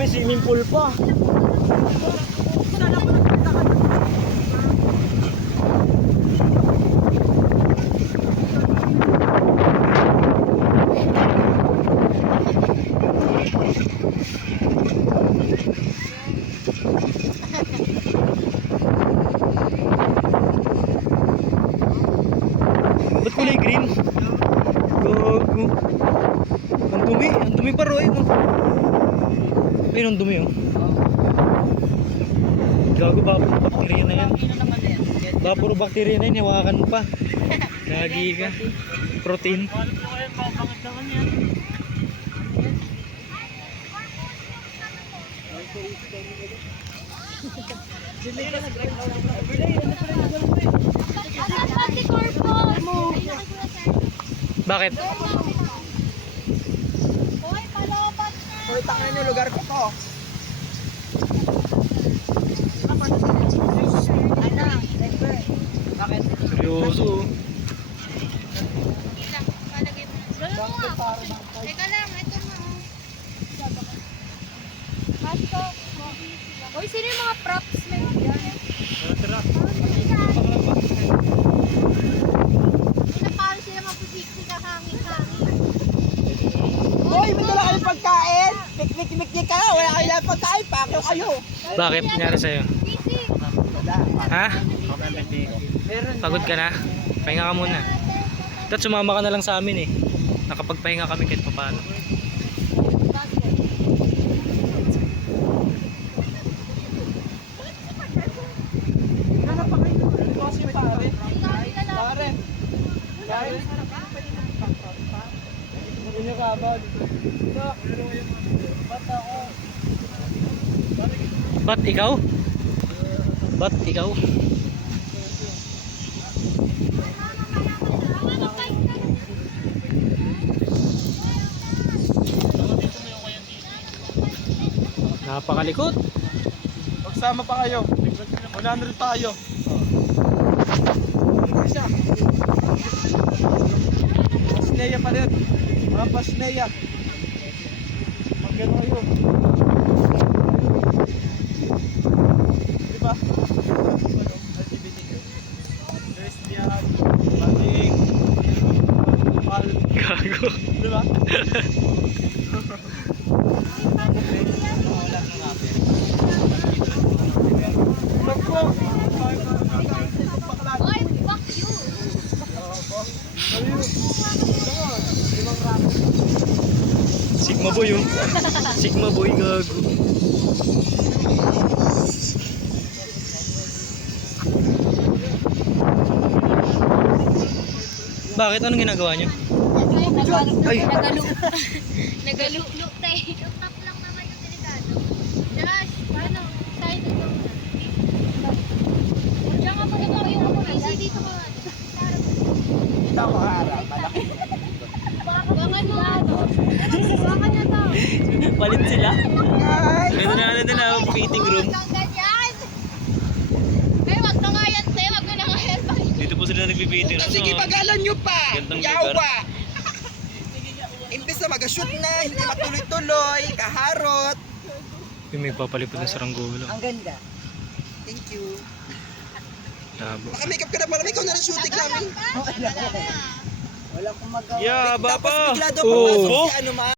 may swimming pool pa. Ba't kulay green? Gago. Ang dumi pa Roy. Ayun, ang dumi oh. Gago, bakterya na yan. Puro bakterya na yan, hawakan mo pa. Gagi ka. Protein. Bakit? Hoy, tangin yung lugar ko to. Bakit? Seryoso. Teka lang, ito mo. Pasto. Hoy, sino yung mga props na yun? Pinapalo sila magpipiksi ka hangin-hangin. Hoy, may dala kayong pagkain. Piknik-miknik ka. Wala kayo lang pagkain. Pakyo kayo. Bakit? Nangyari sa'yo? Busy. Ha? Pagod ka na? Pahinga ka muna. Dapat sumama ka na lang sa amin eh. Nakapagpahinga kami kahit pa paano. Ba't ikaw? Ba't ikaw? Napakalikot. Magsama pa kayo. 100 tayo. Pasneya pa rin. Mga pasneya. Magkano kayo? Diba? Lesbian, batik, pal. Gago. Diba? Oy, fuck you. Sigma boy oh. Sigma boy, gago. Bakit? Anong ginagawa niyo? Ay. Nagalu tayo. Yung top lang naman yung delikado. Josh, ano? Side ito. Diyan nga pala ba yung easy dito ka. Tama harap. Malaki. Bakan mo ano? Bakan na to. Palit sila. Guys! Dito na nila fitting room. Huwag kang ganyan. Eh, wag na nga yan sa'yo. Wag mo na nga yan. Dito po sila nagbi-fitting room. Sige, pagalan nyo pa! Gandang Yaw lugar. pa! Imbes na mag-shoot na, hindi matuloy-tuloy, kaharot. Yung may papalipad na saranggola. Ang ganda. Thank you. Labo. Naka-makeup ka na pala, ikaw na rin shooting namin. Wala Wala akong magawa. Yeah, Tapos baba. bigla daw Oh. pumasok si ano ma.